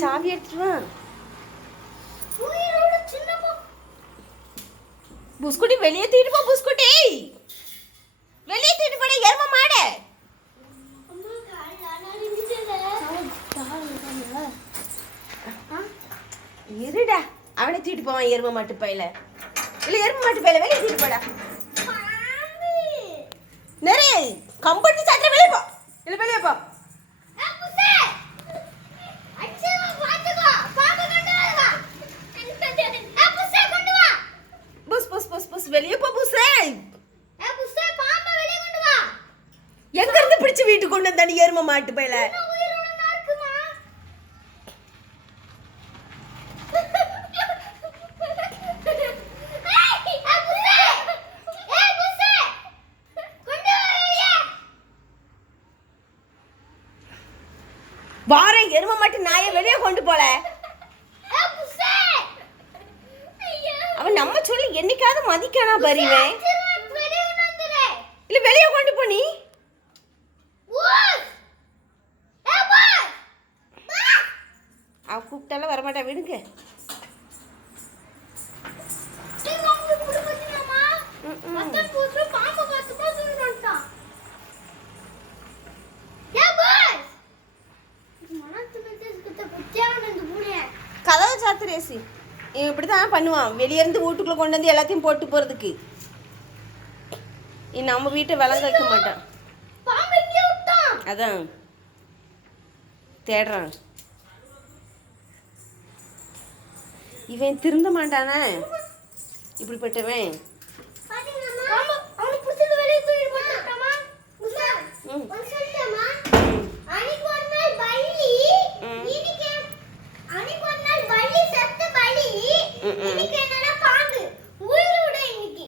சாவி எடுத்துட்டு வா. புஸ்குட்டி வெளியே தூக்கிட்டு போ. புஸ்குட்டி வெளியே தூக்கிட்டு போட. எரும மாடு இருடா. அவனை தூக்கிட்டு போவான் எரும மாட்டு பையில. இல்லை எரும மாட்டு பையில வெளியே தூக்கிட்டு போடா. நிறைய கம்பெனி சாத்திர வெளியே போ. இல்லை வெளியே போ. வெளியே போ. எங்க இருந்து பிடிச்சு வீட்டுக்கு கொண்டு வந்தாடி எரும மாட்டு பையில? வார எரும மாட்டு நாயை வெளியே கொண்டு போல. அவன் நம்ம சொல்லி என்னைக்காவது மதிக்கானா பரிவேன்? இல்ல வெளியே கொண்டு போ. நீ அவ கூப்பிட்டாலும் வரமாட்டா. விடுங்க. கதவை சாத்துரேசி. இவன் இப்படிதான் பண்ணுவான். வெளியே இருந்து வீட்டுக்குள்ள கொண்டு வந்து எல்லாத்தையும் போட்டு போறதுக்கு. நம்ம வீட்டை விளங்க வைக்க மாட்டான். அதான் தேடுறான். இவன் திருந்த மாட்டானே இப்படிப்பட்டவன்.